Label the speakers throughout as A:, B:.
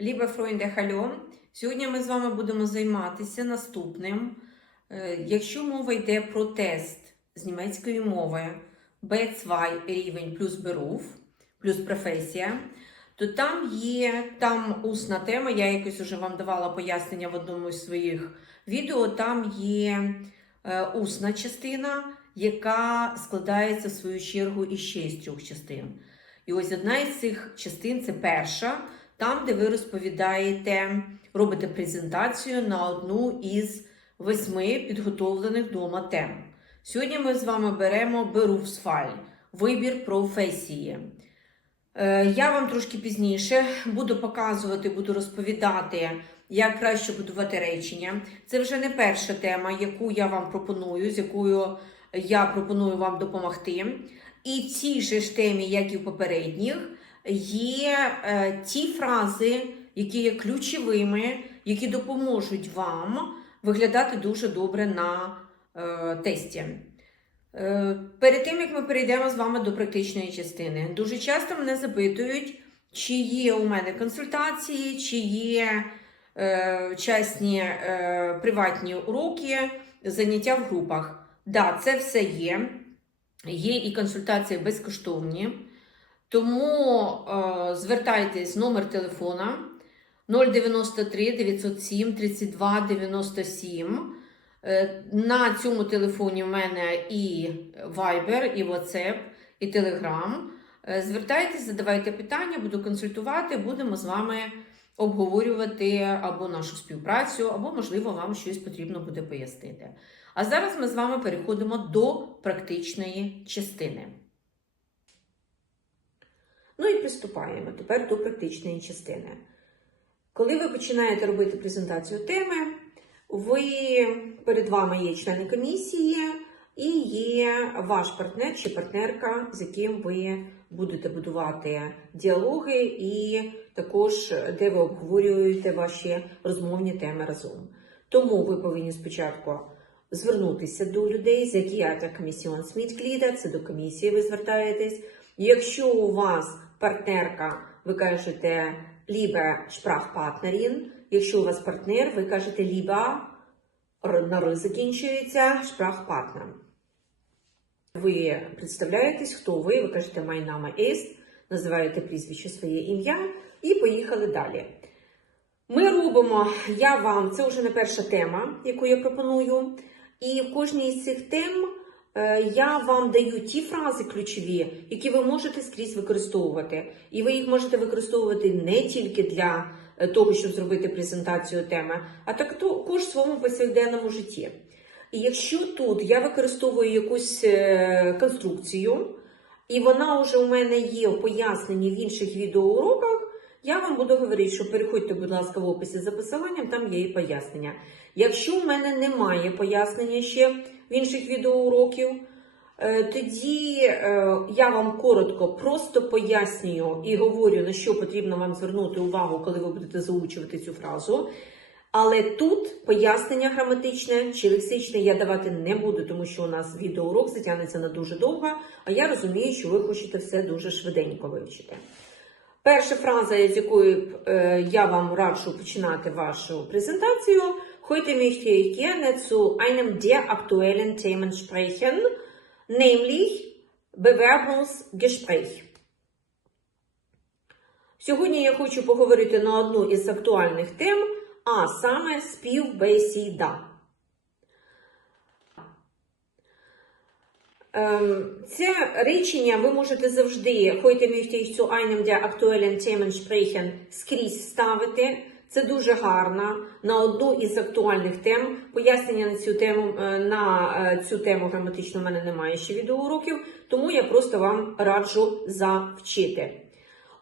A: Лібе Фройнде Хальо. Сьогодні ми з вами будемо займатися наступним. Е, Якщо мова йде про тест з німецької мови B2 рівень плюс Беруф, плюс професія, то там є там усна тема. Я якось уже вам давала пояснення в одному з своїх відео. Там є е, усна частина, яка складається в свою чергу із трьох частин. І ось одна із цих частин це перша, там, де ви розповідаєте, робите презентацію на одну із восьми підготовлених дома тем. Сьогодні ми з вами беремо Беруфсфаль, вибір професії. Е, Я вам трошки пізніше буду показувати, буду розповідати, як краще будувати речення. Це вже не перша тема, яку я вам пропоную, з якою я пропоную вам допомогти. І же ж темі, як і в попередніх, є е, ті фрази, які є ключовими, які допоможуть вам виглядати дуже добре на е, тесті. Е, перед тим як ми перейдемо з вами до практичної частини, дуже часто мене запитують, чи є у мене консультації, чи є е, частні е, приватні уроки, заняття в групах. Да, це все є. Є і консультації безкоштовні. Тому е, звертайтесь номер телефона 093 907 32 97. Е, на цьому телефоні в мене і Viber, і WhatsApp, і Telegram. Е, Звертайтесь, задавайте питання, буду консультувати, будемо з вами обговорювати або нашу співпрацю, або, можливо, вам щось потрібно буде пояснити. А зараз ми з вами переходимо до практичної частини. Ну і приступаємо тепер до практичної частини. Коли ви починаєте робити презентацію теми, ви перед вами є члени комісії і є ваш партнер чи партнерка, з яким ви будете будувати діалоги, і також де ви обговорюєте ваші розмовні теми разом. Тому ви повинні спочатку звернутися до людей, з які комісіонсміткліда, це до комісії ви звертаєтесь. Якщо у вас партнерка, ви кажете лібе шпрахпартнерін, якщо у вас партнер, ви кажете ліба на ри закінчується шпрахпартнер. Ви представляєтесь, хто ви, ви кажете «Mein Name ist», називаєте прізвище своє ім'я і поїхали далі. Ми робимо, я вам, це вже не перша тема, яку я пропоную. І в кожній з цих тем я вам даю ті фрази ключові, які ви можете скрізь використовувати. І ви їх можете використовувати не тільки для е, того, щоб зробити презентацію теми, а також в своєму повсякденному житті. І якщо тут я використовую якусь е, конструкцію, і вона вже у мене є в поясненні в інших відеоуроках, я вам буду говорити, що переходьте, будь ласка, в описі за посиланням, там є і пояснення. Якщо в мене немає пояснення ще в інших відеоуроків, е, тоді е, я вам коротко просто пояснюю і говорю, на що потрібно вам звернути увагу, коли ви будете заучувати цю фразу. Але тут пояснення граматичне чи лексичне я давати не буду, тому що у нас відеоурок затягнеться на дуже довго, а я розумію, що ви хочете все дуже швиденько вивчити. Перша фраза, з якої е, я вам раджу починати вашу презентацію, heute möchte ich gerne zu einem der aktuellen Themen sprechen, nämlich Bewerbungsgespräch. Сьогодні я хочу поговорити на одну із актуальних тем, а саме співбесіда. Це речення ви можете завжди heute möchte ich zu einem der aktuellen Themen sprechen скрізь ставити. Це дуже гарно на одну із актуальних тем. Пояснення на цю тему е, на е, цю тему граматично в мене немає ще відеоуроків, тому я просто вам раджу завчити.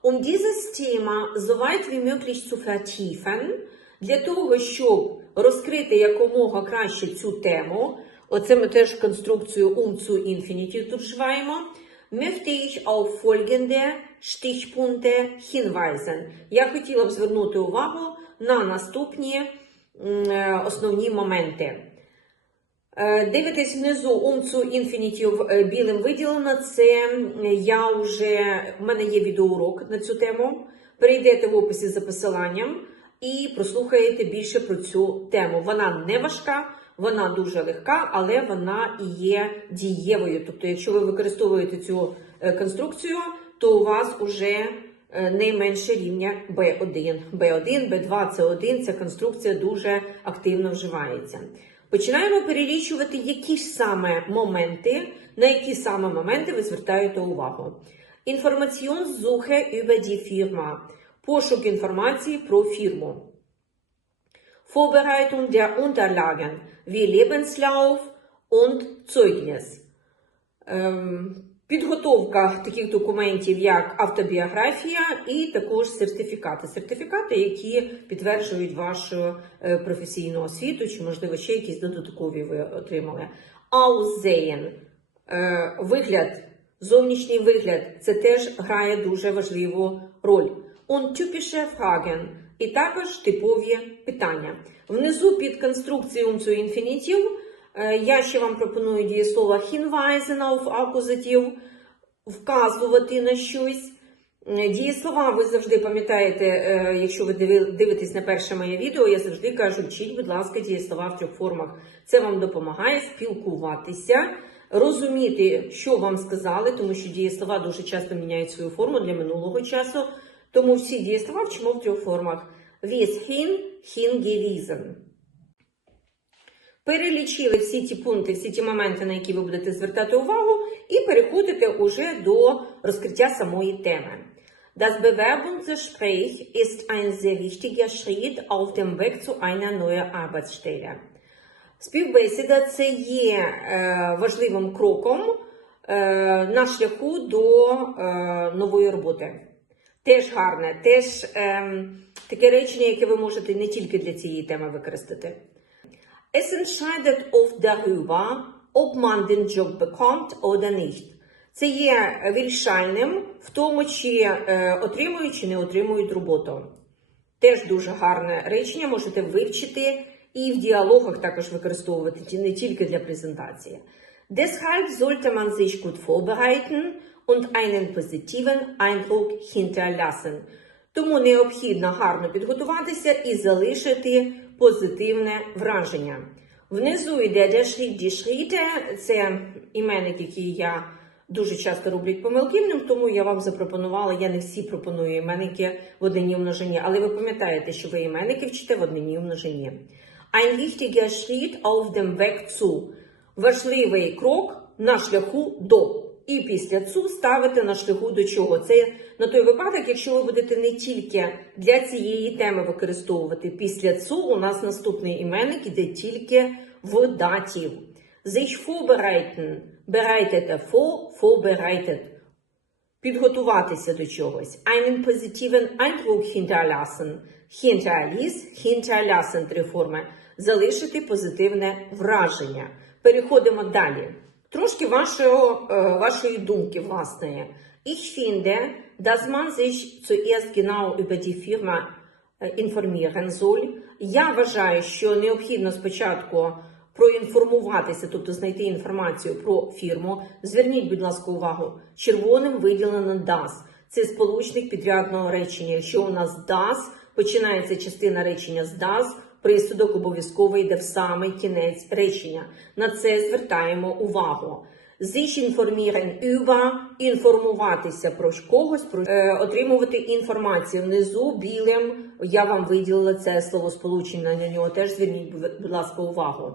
A: Um dieses Thema so weit wie möglich zu vertiefen, для того, щоб розкрити якомога краще цю тему, оце ми теж конструкцію um zu тут вживаємо, möchte ich auf folgende. Я хотіла б звернути увагу на наступні е, основні моменти. Е, Дивитесь внизу um zu е, білим виділено. Це я вже в мене є відеоурок на цю тему. перейдете в описі за посиланням і прослухаєте більше про цю тему. Вона не важка, вона дуже легка, але вона і є дієвою. Тобто, якщо ви використовуєте цю е, конструкцію, то у вас уже е, не менше рівня B1. B1, B2, C1 ця конструкція дуже активно вживається. Починаємо перелічувати, які ж саме моменти, на які саме моменти ви звертаєте увагу. Informationssuche über die Firma. Пошук інформації про фірму. Vorbereitung der Unterlagen wie Lebenslauf und Zeugnis. Ем, Підготовка таких документів, як автобіографія, і також сертифікати. Сертифікати, які підтверджують вашу е, професійну освіту, чи, можливо, ще якісь додаткові ви отримали. Aussehen е, вигляд, зовнішній вигляд, це теж грає дуже важливу роль. Und typische Fragen і також типові питання. Внизу під конструкцією zu інфінітів е, я ще вам пропоную дієслово hinweisen auf акузатив, вказувати на щось. Дієслова ви завжди пам'ятаєте, е, якщо ви дивитесь на перше моє відео, я завжди кажу, вчіть, будь ласка, дієслова в трьох формах. Це вам допомагає спілкуватися, розуміти, що вам сказали, тому що дієслова дуже часто міняють свою форму для минулого часу. Тому всі дієслова вчимо в трьох формах. Віз hin, hingewiesen. Перелічили всі ті пункти, всі ті моменти, на які ви будете звертати увагу, і переходите уже до розкриття самої теми. Das Bewerbungsgespräch ist ein sehr wichtiger Schritt auf dem Weg zu einer neuen Arbeitsstelle. Співбесіда це є е, важливим кроком е, на шляху до е, нової роботи. Теж гарне, теж ем, таке речення, яке ви можете не тільки для цієї теми використати. Es entscheidet oft darüber, ob man den Job bekommt oder nicht. Це є вирішальним в тому, чи е, отримують чи не отримують роботу. Теж дуже гарне речення, можете вивчити і в діалогах також використовувати, не тільки для презентації. Deshalb sollte man sich gut vorbereiten und einen positiven Eindruck hinterlassen. Тому необхідно гарно підготуватися і залишити позитивне враження. Внизу йде der Schritt. Це іменник, який я дуже часто роблять помилківним, тому я вам запропонувала, я не всі пропоную іменники в однині множині, але ви пам'ятаєте, що ви іменники вчите в однині множині. Ein wichtiger Schritt auf dem Weg zu. Важливий крок на шляху до. І після цу ставити на шляху до чого. Це на той випадок, якщо ви будете не тільки для цієї теми використовувати. Після цу у нас наступний іменник іде тільки в датів. Sich vorbereiten. Bereitete vor, vorbereitet. Підготуватися до чогось. Einen positiven Eindruck hinterlassen. Hinterließ, hinterlassen три форми. Залишити позитивне враження. Переходимо далі. Трошки вашого, е, вашої думки власної. Ich finde, dass man sich zuerst genau über die Firma е, informieren soll. Я вважаю, що необхідно спочатку проінформуватися, тобто знайти інформацію про фірму. Зверніть, будь ласка, увагу. Червоним виділено das. Це сполучник підрядного речення. Якщо у нас das, починається частина речення з das, присудок обов'язково йде в самий кінець речення. На це звертаємо увагу. Sich informieren über – інформуватися про когось, про е, отримувати інформацію. Внизу білим я вам виділила це словосполучення, на нього теж зверніть, будь- ласка, увагу.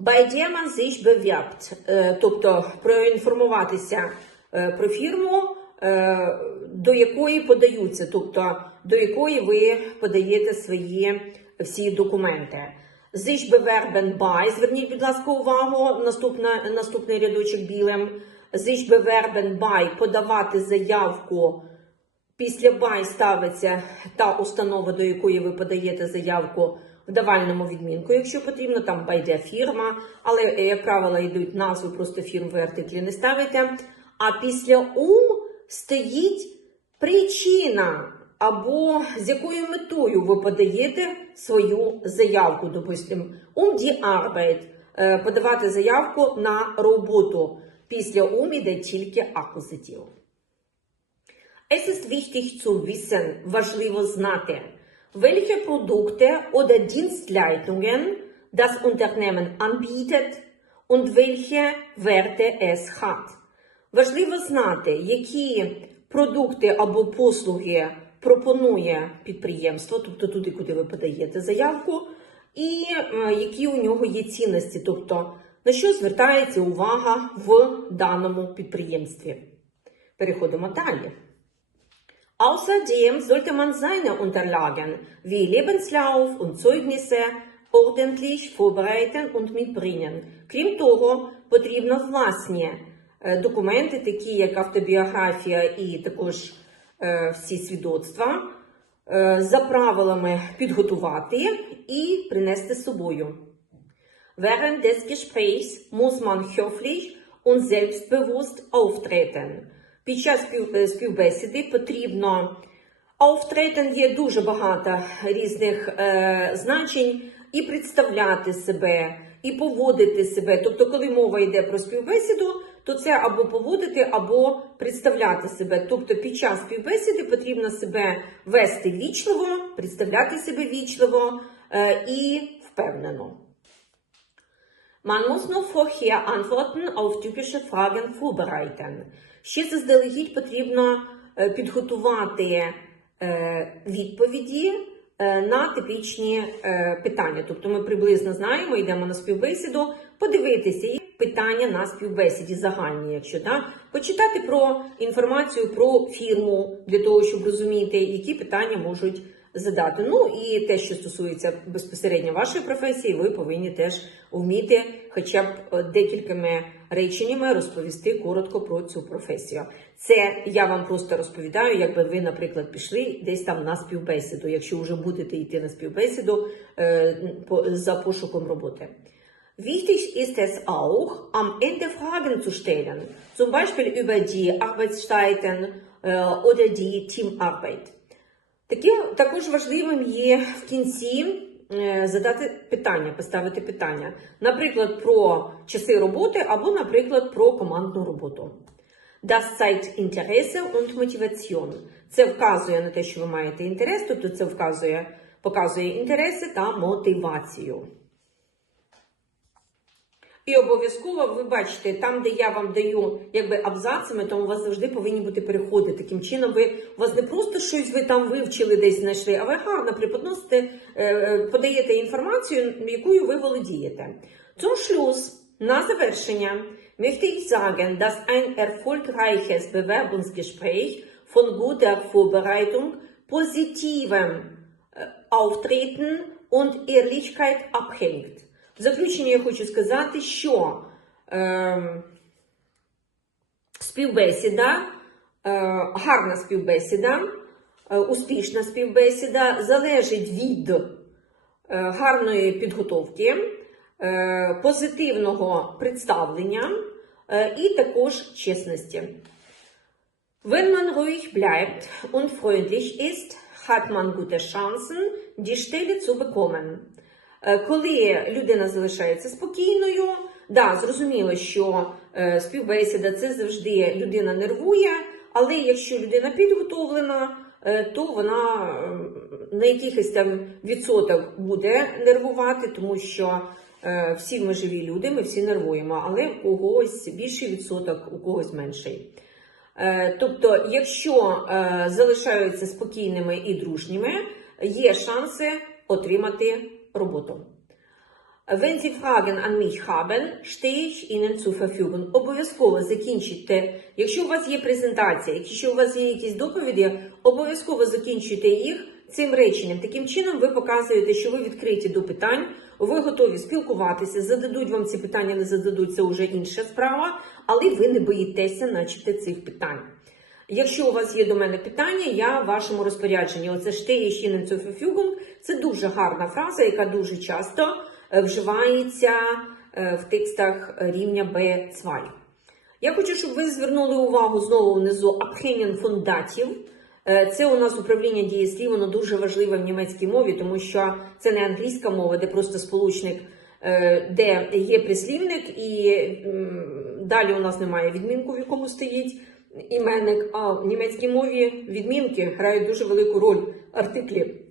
A: Bei der man sich bewirbt, Е, тобто проінформуватися е, про фірму, е, до якої подаються, тобто до якої ви подаєте свої всі документи. Sich bewerben bei, зверніть, будь ласка, увагу, наступна, наступний рядочок білим. Sich bewerben bei, подавати заявку. Після by ставиться та установа, до якої ви подаєте заявку в давальному відмінку, якщо потрібно, там байде фірма, але, як правило, йдуть назви просто фірм, ви артиклі не ставите. А після ум стоїть причина, або з якою метою ви подаєте свою заявку. Допустимо, um die Arbeit, е, подавати заявку на роботу. Після ум іде тільки акузатив. Es ist wichtig zu wissen, важливо знати, welche Produkte oder Dienstleistungen das Unternehmen anbietet und welche Werte es hat. Важливо знати, які продукти або послуги пропонує підприємство, тобто туди, куди ви подаєте заявку, і е, які у нього є цінності, тобто на що звертається увага в даному підприємстві. Переходимо далі. Außerdem sollte man seine Unterlagen wie Lebenslauf und Zeugnisse ordentlich vorbereiten und mitbringen. Крім того, потрібно власні е, документи, такі як автобіографія і також всі свідоцтва, е, за правилами підготувати і принести з собою. Während des Gesprächs muss man höflich und selbstbewusst auftreten. Під час е, співбесіди потрібно auftreten є дуже багато різних е, значень, і представляти себе, і поводити себе. Тобто, коли мова йде про співбесіду, то це або поводити, або представляти себе. Тобто, під час співбесіди потрібно себе вести вічливо, представляти себе вічливо е, і впевнено. Man muss nur vorher Antworten auf typische Fragen vorbereiten. Ще заздалегідь потрібно е, підготувати е, відповіді на типічні питання. Тобто ми приблизно знаємо, йдемо на співбесіду, подивитися питання на співбесіді загальні, якщо да? почитати про інформацію про фірму для того, щоб розуміти, які питання можуть задати. Ну і те, що стосується безпосередньо вашої професії, ви повинні теж вміти хоча б е, декількома реченнями розповісти коротко про цю професію. Це я вам просто розповідаю, якби ви, наприклад, пішли десь там на співбесіду, якщо вже будете йти на співбесіду е, за пошуком роботи. Wichtig ist es auch, am Ende Fragen zu stellen, zum Beispiel über die Arbeitszeiten äh, oder die Teamarbeit. Також важливим є в кінці е, задати питання, поставити питання, наприклад, про часи роботи або, наприклад, про командну роботу. Das zeigt Interesse und Motivation. Це вказує на те, що ви маєте інтерес, тобто це вказує, показує інтереси та мотивацію. І обов'язково ви бачите, там, де я вам даю якби абзацами, то у вас завжди повинні бути переходи. Таким чином, ви у вас не просто щось ви там вивчили, десь знайшли, а ви гарно преподносите, е, е, подаєте інформацію, якою ви володієте. Zum Schluss, на завершення, möchte ich sagen, ein erfolgreiches Bewerbungsgespräch von guter Vorbereitung, positivem äh, Auftreten und Ehrlichkeit abhängt. В заключення я хочу сказати, що е, співбесіда, е, гарна співбесіда, е, успішна співбесіда залежить від е, гарної підготовки, е, позитивного представлення е, і також чесності. Wenn man ruhig bleibt und freundlich ist, hat man gute Chancen, die Stelle zu bekommen. Е, Коли людина залишається спокійною, да, зрозуміло, що е, співбесіда це завжди людина нервує, але якщо людина підготовлена, е, то вона е, на якихось там відсоток буде нервувати, тому що всі ми живі люди, ми всі нервуємо, але у когось більший відсоток, у когось менший. Тобто, якщо залишаються спокійними і дружніми, є шанси отримати роботу. Wenn Sie Fragen an mich haben, stehe ich Ihnen zur Verfügung. Обов'язково закінчуйте. Якщо у вас є презентація, якщо у вас є якісь доповіді, обов'язково закінчуйте їх цим реченням. Таким чином, ви показуєте, що ви відкриті до питань, ви готові спілкуватися, зададуть вам ці питання, не зададуть це вже інша справа, але ви не боїтеся, начебто, цих питань. Якщо у вас є до мене питання, я в вашому розпорядженні. Оце «Stehe ich Ihnen zur – це дуже гарна фраза, яка дуже часто е, вживається е, в текстах рівня B2. Я хочу, щоб ви звернули увагу знову внизу «Abhängen von датів». Е, Це у нас управління дієслів, воно дуже важливе в німецькій мові, тому що це не англійська мова, де просто сполучник, е, де є прислівник, і далі у нас немає відмінку, в якому стоїть іменник, а в німецькій мові відмінки грають дуже велику роль артиклі.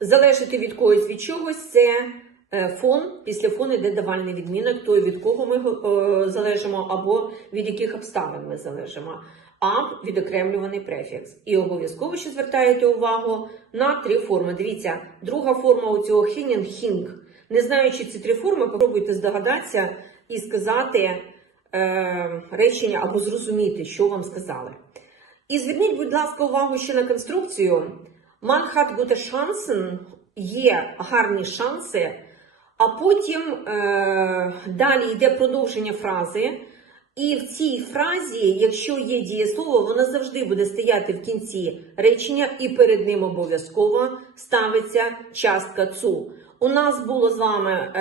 A: Залежати від когось від чогось це е, фон. Після фону йде давальний відмінок, той від кого ми е, залежимо, або від яких обставин ми залежимо. А відокремлюваний префікс. І обов'язково ще звертаєте увагу на три форми. Дивіться, друга форма у цього хінінг хінг. Не знаючи ці три форми, попробуйте здогадатися і сказати е, речення або зрозуміти, що вам сказали. І зверніть, будь ласка, увагу ще на конструкцію. Man hat gute Chancen, є гарні шанси, а потім е, далі йде продовження фрази. І в цій фразі, якщо є дієслово, воно завжди буде стояти в кінці речення, і перед ним обов'язково ставиться частка цу. У нас було з вами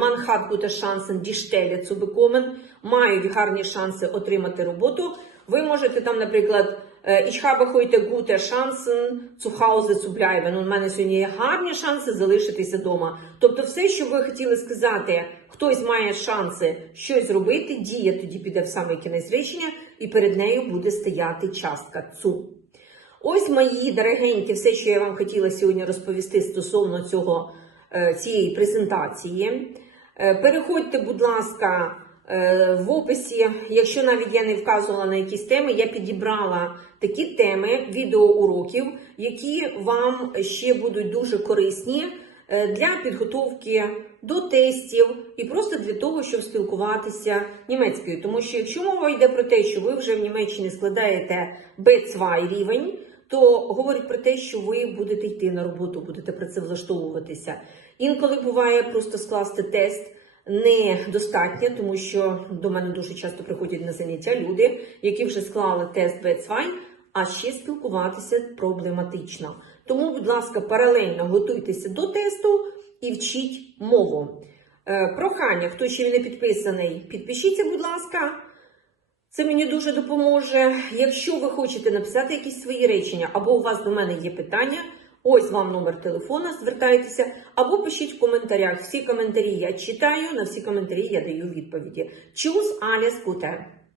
A: манхатку та шансен die Stelle мають гарні шанси отримати роботу. Ви можете там, наприклад, е, Ich habe heute gute Chancen zu Hause zu bleiben. У мене сьогодні є гарні шанси залишитися вдома. Тобто, все, що ви хотіли сказати, хтось має шанси щось зробити, дія тоді піде в самий кінець речення, і перед нею буде стояти частка цу. Ось мої дорогенькі, все, що я вам хотіла сьогодні розповісти стосовно цього, е, цієї презентації. Е, Переходьте, будь ласка, в описі, якщо навіть я не вказувала на якісь теми, я підібрала такі теми відеоуроків, які вам ще будуть дуже корисні е, для підготовки до тестів і просто для того, щоб спілкуватися німецькою. Тому що якщо мова йде про те, що ви вже в Німеччині складаєте B2 рівень, то говорить про те, що ви будете йти на роботу, будете працевлаштовуватися. Інколи буває просто скласти тест недостатньо, тому що до мене дуже часто приходять на заняття люди, які вже склали тест B2, а ще спілкуватися проблематично. Тому, будь ласка, паралельно готуйтеся до тесту і вчіть мову. Е, Прохання, хто ще не підписаний, підпишіться, будь ласка. Це мені дуже допоможе. Якщо ви хочете написати якісь свої речення, або у вас до мене є питання, ось вам номер телефона, звертайтеся, або пишіть в коментарях. Всі коментарі я читаю, на всі коментарі я даю відповіді. Чус Аліс Gute!